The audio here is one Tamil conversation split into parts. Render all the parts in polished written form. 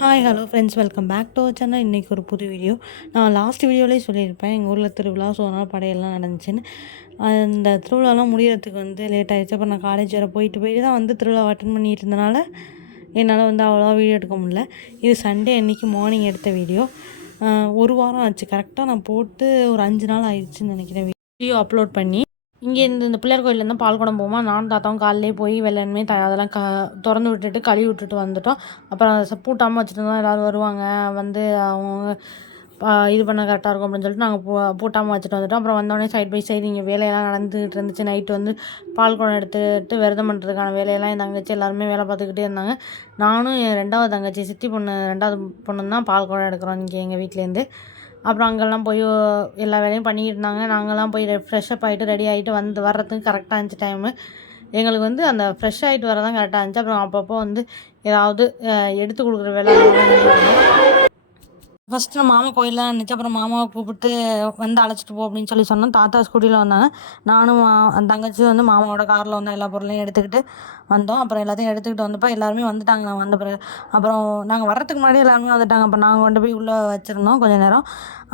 Hi hello friends, welcome back to our channel. இன்றைக்கி ஒரு புது வீடியோ. நான் லாஸ்ட் வீடியோலேயே சொல்லியிருப்பேன், எங்கள் ஊரில் திருவிழா, ஸோ அதனால் படையெல்லாம் நடந்துச்சுன்னு. அந்த திருவிழாலாம் முடியறதுக்கு லேட் ஆகிடுச்சு. அப்புறம் நான் காலேஜ் வர போயிட்டு தான் திருவிழா அட்டன் பண்ணிட்டு இருந்தனால என்னால் அவ்வளோவா வீடியோ எடுக்க முடியல. இது சண்டே அன்றைக்கி மார்னிங் எடுத்த வீடியோ. ஒரு வாரம் ஆச்சு கரெக்டாக, நான் போட்டு ஒரு 5 நாள் ஆயிடுச்சுன்னு நினைக்கிறேன் வீடியோ அப்லோட் பண்ணி. இங்கேருந்து இந்த பிள்ளையார் கோயிலேருந்து பால்குடம் போமா, நானும் தாத்தாவும் காலையிலே போய் வெள்ளன்மே அதெல்லாம் திறந்து விட்டுட்டு கழுவி விட்டுட்டு வந்துட்டோம். அப்புறம் பூட்டாமல் வச்சுட்டு தான் எல்லோரும் வருவாங்க, அவங்க இது பண்ண கரெக்டாக இருக்கும் அப்படின்னு சொல்லிட்டு நாங்கள் பூட்டாமல் வச்சுட்டு வந்துட்டோம். அப்புறம் வந்தோடனே சைட் பை சைடு இங்கே வேலையெல்லாம் நடந்துகிட்டு இருந்துச்சு. நைட்டு பால்குடம் எடுத்துகிட்டு விரதம் பண்ணுறதுக்கான வேலையெல்லாம் என் தங்கச்சி எல்லாருமே வேலை பார்த்துக்கிட்டே இருந்தாங்க. நானும் என் 2வது தங்கச்சி, சித்தி பொண்ணு 2வது பொண்ணு தான் பால்குடம் எடுக்கிறோம் இங்கே எங்கள் வீட்டிலேருந்து. அப்புறம் அங்கெல்லாம் போய் எல்லா வேலையும் பண்ணிக்கிட்டு இருந்தாங்க. நாங்கள்லாம் போய் ஃப்ரெஷ்ஷப் ஆகிட்டு ரெடி ஆகிட்டு வர்றதுக்கு கரெக்டாக இருந்துச்சு டைமு. எங்களுக்கு அந்த ஃப்ரெஷ் ஆகிட்டு வர தான் கரெக்டாக இருந்துச்சு. அப்புறம் அப்பப்போ ஏதாவது எடுத்து கொடுக்குற வேலை ஃபஸ்ட்டு நான் மாமா கோயிலெலாம் இருந்துச்சு. அப்புறம் மாமாவை கூப்பிட்டு அழைச்சிட்டு போ அப்படின்னு சொன்னோம். தாத்தா ஸ்கூட்டியில் வந்தாங்க. நானும் தங்கச்சி மாமாவோட காரில் எல்லா பொருளையும் எடுத்துக்கிட்டு வந்தோம். அப்புறம் எல்லாத்தையும் எடுத்துக்கிட்டு வந்தப்போ எல்லாருமே வந்துட்டாங்க. நான் வந்த பிறகு அப்புறம் நாங்கள் வர்றதுக்கு முன்னாடி எல்லாருமே வந்துட்டாங்க. அப்போ நாங்கள் கொண்டு போய் உள்ளே வச்சுருந்தோம் கொஞ்சம் நேரம்.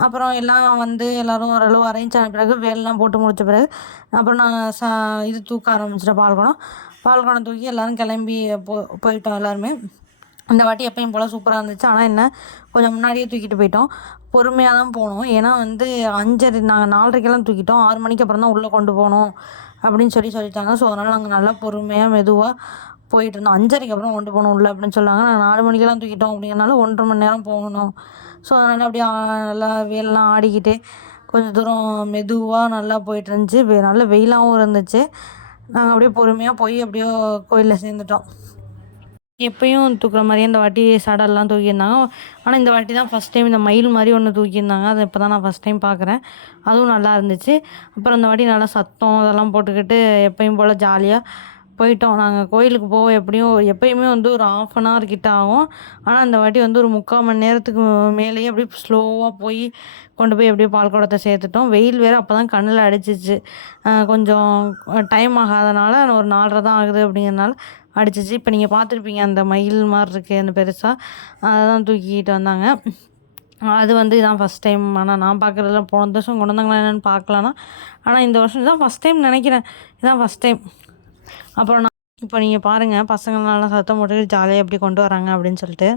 அப்புறம் எல்லாம் எல்லோரும் ஓரளவு அரேஞ்ச் ஆன பிறகு வேலைலாம் போட்டு முடித்த பிறகு அப்புறம் நாங்கள் இது தூக்க ஆரம்பிச்சிட்டோம். பால்குடம் தூக்கி எல்லோரும் கிளம்பி போயிட்டோம் எல்லாருமே. இந்த வாட்டி எப்பயும் போல் சூப்பராக இருந்துச்சு. ஆனால் என்ன, கொஞ்சம் முன்னாடியே தூக்கிட்டு போயிட்டோம். பொறுமையாக தான் போனோம். ஏன்னா 5:30 நாங்கள் 4:30க்கெல்லாம் தூக்கிட்டோம். 6 மணிக்கு அப்புறம் தான் உள்ளே கொண்டு போகணும் அப்படின்னு சொல்லிட்டாங்க. ஸோ அதனால் நாங்கள் நல்லா பொறுமையாக மெதுவாக போயிட்டு இருந்தோம். 5:30க்கு அப்புறம் கொண்டு போகணும் உள்ளே அப்படின்னு சொன்னாங்க. நாங்கள் 4 மணிக்கெல்லாம் தூக்கிட்டோம். அப்படிங்கிறனால 1.5 மணி நேரம் போகணும். ஸோ அதனால் அப்படியே நல்லா வேலைலாம் ஆடிக்கிட்டு கொஞ்சம் தூரம் மெதுவாக நல்லா போயிட்டு இருந்துச்சு. நல்ல வெயிலாகவும் இருந்துச்சு. நாங்கள் அப்படியே பொறுமையாக போய் அப்படியே கோயிலில் சேர்ந்துட்டோம். எப்பயும் தூக்குற மாதிரியே இந்த வாட்டி சடல்லாம் தூக்கியிருந்தாங்க. ஆனால் இந்த வாட்டி தான் ஃபஸ்ட் டைம் இந்த மயில் மாதிரி ஒன்று தூக்கியிருந்தாங்க. அதை இப்போ தான் நான் ஃபஸ்ட் டைம் பார்க்குறேன். அதுவும் நல்லா இருந்துச்சு. அப்புறம் இந்த வாட்டி நல்லா சத்தம் அதெல்லாம் போட்டுக்கிட்டு எப்பயும் போல் ஜாலியாக போயிட்டோம். நாங்கள் கோயிலுக்கு எப்பயுமே ஒரு 1/2 அன் ஹவர் கிட்ட ஆகும். ஆனால் இந்த வாட்டி ஒரு 3/4 மணி நேரத்துக்கு மேலேயே அப்படியே ஸ்லோவாக போய் கொண்டு போய் எப்படியோ பால்குடத்தை சேர்த்துட்டோம். வெயில் வேறு அப்போ தான் கண்ணில் அடிச்சிச்சு. கொஞ்சம் டைம் ஆகாதனால ஒரு 4:30 தான் ஆகுது அப்படிங்கிறனால அடிச்சிச்சு. இப்போ நீங்கள் பார்த்துருப்பீங்க, அந்த மயில் மாதிரி இருக்குது அந்த பெருசாக, அதை தான் தூக்கிக்கிட்டு வந்தாங்க. அது இதான் ஃபஸ்ட் டைம். ஆனால் நான் பார்க்குறதுல போன வருஷம் கொண்டு வந்தாங்களா என்னென்னு பார்க்கலான்னா, ஆனால் இந்த வருஷம் இதான் ஃபஸ்ட் டைம் நினைக்கிறேன். இதான் ஃபஸ்ட் டைம். அப்புறம் இப்போ நீங்கள் பாருங்கள், பசங்களாம் சத்தம் போட்டு ஜாலியாக எப்படி கொண்டு வராங்க அப்படின்னு சொல்லிட்டு.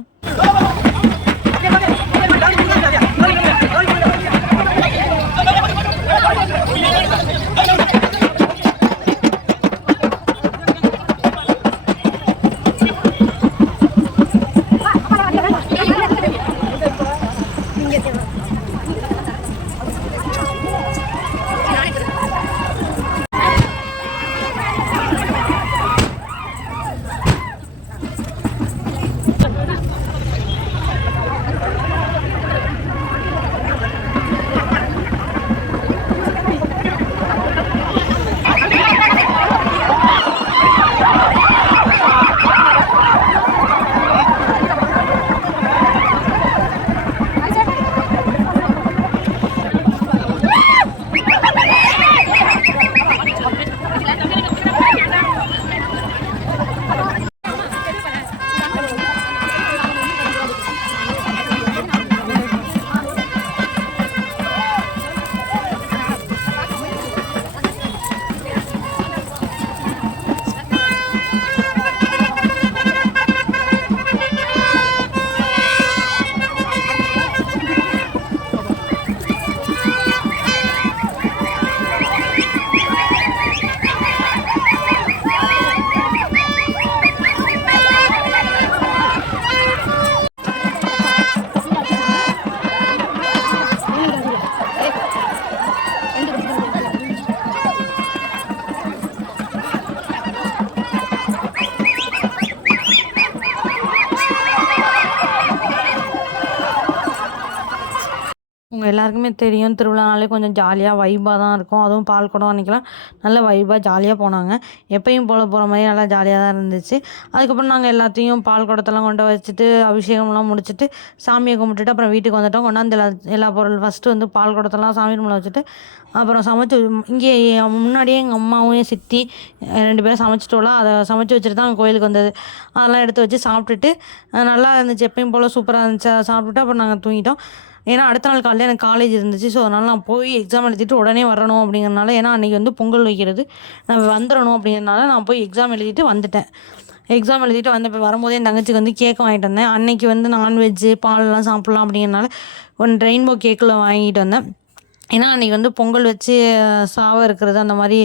உங்கள் எல்லாருக்குமே தெரியும் திருவிழானாலே கொஞ்சம் ஜாலியாக வைபாக தான் இருக்கும். அதுவும் பால் குடம் அன்றைக்கெலாம் நல்ல வைபாக ஜாலியாக போனாங்க. எப்பயும் போல் போகிற மாதிரி நல்லா ஜாலியாக தான் இருந்துச்சு. அதுக்கப்புறம் நாங்கள் எல்லாத்தையும் பால் குடத்தெல்லாம் கொண்டு வச்சுட்டு அபிஷேகம்லாம் முடிச்சுட்டு சாமியை கும்பிட்டுட்டு அப்புறம் வீட்டுக்கு வந்துட்டோம். கொண்டாந்து எல்லா பொருள் ஃபஸ்ட்டு வந்து பால் குடத்தெல்லாம் சாமி ரூமில் வச்சுட்டு அப்புறம் சமைச்சு இங்கே முன்னாடியே எங்கள் அம்மாவும் என் சித்தி 2 பேரும் சமைச்சிட்டோலாம். அதை சமைச்சு வச்சுட்டு தான் கோயிலுக்கு வந்தது. அதெல்லாம் எடுத்து வச்சு சாப்பிட்டுட்டு நல்லா இருந்துச்சு. எப்பயும் போல் சூப்பராக இருந்துச்சு. அதை சாப்பிட்டுட்டு அப்புறம் நாங்கள் தூங்கிட்டோம். ஏன்னா அடுத்த நாள் காலையில் எனக்கு காலேஜ் இருந்துச்சு. ஸோ அதனால் நான் போய் எக்ஸாம் எழுதிட்டு உடனே வரணும் அப்படிங்கிறனால, ஏன்னா அன்றைக்கி வந்து பொங்கல் வைக்கிறது நான் வந்துடணும் அப்படிங்கிறனால நான் போய் எக்ஸாம் எழுதிட்டு வந்துட்டேன். எக்ஸாம் எழுதிட்டு இப்போ வரும்போதே என் தங்கச்சிக்கு வந்து கேக் வாங்கிட்டு வந்தேன். அன்றைக்கி வந்து நான்வெஜ்ஜு பாலெலாம் சாப்பிட்லாம் அப்படிங்கிறனால ஒன்று ரெயின்போ கேக்கில் வாங்கிட்டு வந்தேன். ஏன்னா அன்றைக்கி வந்து பொங்கல் வச்சு சாவை இருக்கிறது அந்த மாதிரி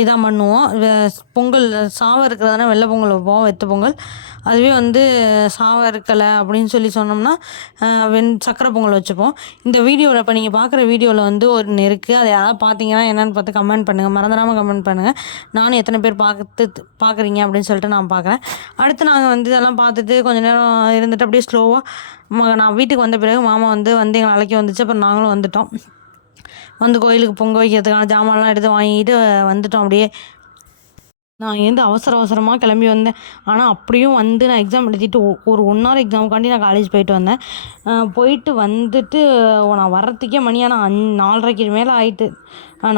இதான் பண்ணுவோம். பொங்கல் சாவை இருக்கிறதுனா வெள்ளை பொங்கல் வைப்போம், வெத்த பொங்கல். அதுவே வந்து சாவை இருக்கலை அப்படின்னு சொன்னோம்னா சக்கரை பொங்கல் வச்சுப்போம். இந்த வீடியோவில் இப்போ நீங்கள் பார்க்குற வீடியோவில் வந்து ஒன்று இருக்குது. அதை யாராவது பார்த்தீங்கன்னா என்னென்னு பார்த்து கமெண்ட் பண்ணுங்கள், மறந்துடாமல் கமெண்ட் பண்ணுங்கள். நானும் எத்தனை பேர் பார்க்குறீங்க அப்படின்னு சொல்லிட்டு நான் பார்க்குறேன். அடுத்து நாங்கள் வந்து இதெல்லாம் பார்த்துட்டு கொஞ்சம் நேரம் இருந்துட்டு அப்படியே ஸ்லோவாக நான் வீட்டுக்கு வந்த பிறகு மாமா வந்து எங்களை அழைக்க வந்துச்சு. அப்புறம் நாங்களும் வந்துட்டோம். வந்து கோயிலுக்கு பொங்க வைக்கிறதுக்கான ஜாமான்லாம் எடுத்து வாங்கிட்டு வந்துட்டோம். அப்படியே நான் இங்கேருந்து அவசரமாக கிளம்பி வந்தேன். ஆனால் அப்படியும் வந்து நான் எக்ஸாம் எழுதிட்டு ஒரு 1 hour எக்ஸாமுக்காண்டி நான் காலேஜ் போயிட்டு வந்தேன். போயிட்டு வந்துட்டு நான் வர்றதுக்கே மணி ஆனால் 4:30க்கு மேலே ஆகிட்டு.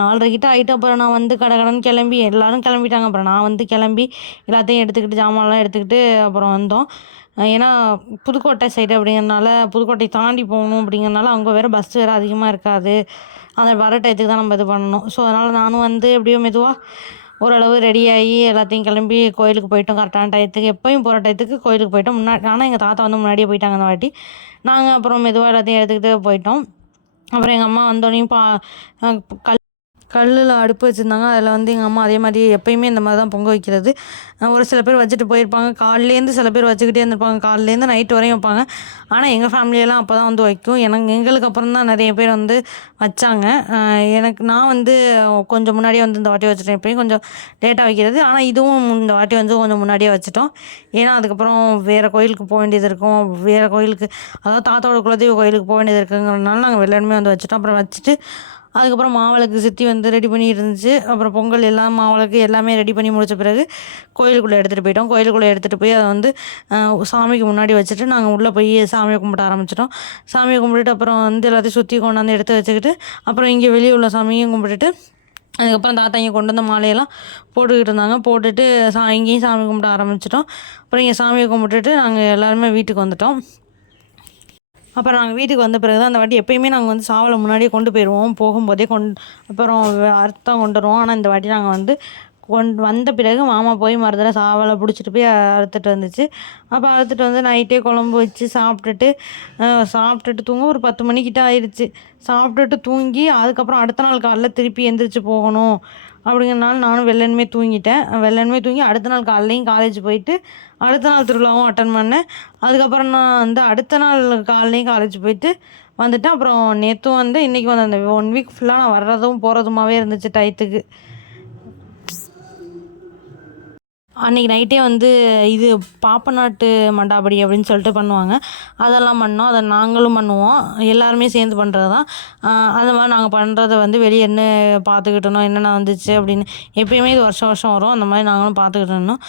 4:30 கிட்ட ஆகிட்டு. அப்புறம் நான் வந்து கடகடன்னு கிளம்பி எல்லோரும் கிளம்பிட்டாங்க. அப்புறம் நான் வந்து கிளம்பி எல்லாத்தையும் எடுத்துக்கிட்டு ஜாமான்லாம் எடுத்துக்கிட்டு அப்புறம் வந்தோம். ஏன்னா புதுக்கோட்டை சைடு அப்படிங்கிறனால, புதுக்கோட்டை தாண்டி போகணும் அப்படிங்கிறனால அங்கே வேறு பஸ் வேறு அதிகமாக இருக்காது. அந்த வர டயத்துக்கு தான் நம்ம இது பண்ணணும். ஸோ அதனால் நானும் வந்து எப்படியோ மெதுவாக ஓரளவு ரெடியாகி எல்லாத்தையும் கிளம்பி கோயிலுக்கு போயிட்டோம். கரெக்டான டயத்துக்கு எப்போயும் போகிற டயத்துக்கு கோயிலுக்கு போயிட்டோம். ஆனால் எங்கள் தாத்தா வந்து முன்னாடியே போயிட்டாங்க அந்த வாட்டி. நாங்கள் அப்புறம் மெதுவாக எல்லாத்தையும் எடுத்துக்கிட்டு போயிட்டோம். அப்புறம் எங்கள் அம்மா வந்தோடனையும் கல்லில் அடுப்பு வச்சுருந்தாங்க. அதில் வந்து எங்கள் அம்மா அதே மாதிரி எப்போயுமே இந்த மாதிரி தான் பொங்க வைக்கிறது. ஒரு சில பேர் வச்சுட்டு போயிருப்பாங்க. காலையிலேருந்து சில பேர் வச்சுக்கிட்டே இருந்திருப்பாங்க. காலையிலேருந்து நைட்டு வரையும் வைப்பாங்க. ஆனால் எங்கள் ஃபேமிலியெல்லாம் அப்போ தான் வந்து வைக்கும். எங்களுக்கு அப்புறம் தான் நிறைய பேர் வந்து வச்சாங்க. நான் வந்து கொஞ்சம் முன்னாடியே வந்து இந்த வாட்டி வச்சுட்டேன். எப்பயும் கொஞ்சம் லேட்டாக வைக்கிறது. ஆனால் இதுவும் இந்த வாட்டி வந்து கொஞ்சம் முன்னாடியே வச்சுட்டோம். ஏன்னா அதுக்கப்புறம் வேறு கோயிலுக்கு போக வேண்டியது இருக்கும். வேறு கோயிலுக்கு, அதாவது தாத்தாவோட குலதெய்வ கோயிலுக்கு போக வேண்டியது இருக்குங்கிறதுனால நாங்கள் எல்லாருமே வந்து வச்சுட்டோம். அப்புறம் வச்சுட்டு அதுக்கப்புறம் மாவிளக்கு சித்தி வந்து ரெடி பண்ணி இருந்துச்சு. அப்புறம் பொங்கல் எல்லாம் மாவிளக்கு எல்லாமே ரெடி பண்ணி முடித்த பிறகு கோயிலுக்குள்ளே எடுத்துகிட்டு போயிட்டோம். கோயிலுக்குள்ளே எடுத்துகிட்டு போய் அதை வந்து சாமிக்கு முன்னாடி வச்சுட்டு நாங்கள் உள்ளே போய் சாமியை கும்பிட ஆரம்பிச்சிட்டோம். சாமியை கும்பிட்டுட்டு அப்புறம் வந்து எல்லாத்தையும் சுற்றி கொண்டாந்து எடுத்து வச்சுக்கிட்டு அப்புறம் இங்கே வெளியே உள்ள சாமியும் கும்பிட்டுட்டு அதுக்கப்புறம் தாத்தா இங்கே கொண்டு வந்த மாலையெல்லாம் போட்டுக்கிட்டு இருந்தாங்க. போட்டுட்டு இங்கேயும் சாமி கும்பிட ஆரம்பிச்சிட்டோம். அப்புறம் இங்கே சாமியை கும்பிட்டுட்டு நாங்கள் எல்லாருமே வீட்டுக்கு வந்துட்டோம். அப்புறம் நாங்கள் வீட்டுக்கு வந்த பிறகு தான் அந்த வாட்டி எப்போயுமே நாங்கள் வந்து சாவலை முன்னாடியே கொண்டு போயிடுவோம். போகும்போதே அப்புறம் அறுத்தான் கொண்டு வருவோம். ஆனால் இந்த வாட்டி நாங்கள் வந்து வந்த பிறகு மாமா போய் மறுதடவை சாவலை பிடிச்சிட்டு போய் அறுத்துட்டு வந்துச்சு. அப்போ அறுத்துட்டு வந்து நைட்டே குழம்பு வச்சு சாப்பிட்டுட்டு தூங்க ஒரு 10 மணிக்கிட்ட ஆயிடுச்சு. சாப்பிட்டுட்டு தூங்கி அதுக்கப்புறம் அடுத்த நாள் காலைல திருப்பி எந்திரிச்சு போகணும் அப்படிங்கிறனால நானும் வெள்ளனுமே தூங்கி அடுத்த நாள் காலையிலையும் காலேஜ் போயிட்டு அடுத்த நாள் திருவிழாவும் அட்டன் பண்ணேன். அதுக்கப்புறம் நான் வந்து அடுத்த நாள் காலையிலையும் காலேஜ் போயிட்டு வந்துட்டேன். அப்புறம் நேற்றும் வந்து இன்றைக்கி வந்து அந்த 1 வீக் ஃபுல்லாக நான் வர்றதும் போகிறதுமாவே இருந்துச்சு டயத்துக்கு. அன்றைக்கி நைட்டே வந்து இது பாப்பநாட்டு மண்டாபடி அப்படின்னு சொல்லிட்டு பண்ணுவாங்க. அதெல்லாம் பண்ணோம். அதை நாங்களும் பண்ணுவோம். எல்லாருமே சேர்ந்து பண்ணுறது தான். அந்த மாதிரி நாங்கள் பண்ணுறத வந்து வெளியே என்ன பார்த்துக்கிட்டு இருந்தோம், என்னென்ன வந்துச்சு அப்படின்னு. எப்பயுமே இது வருஷம் வரும். அந்த மாதிரி நாங்களும் பார்த்துக்கிட்டு இருந்தோம்.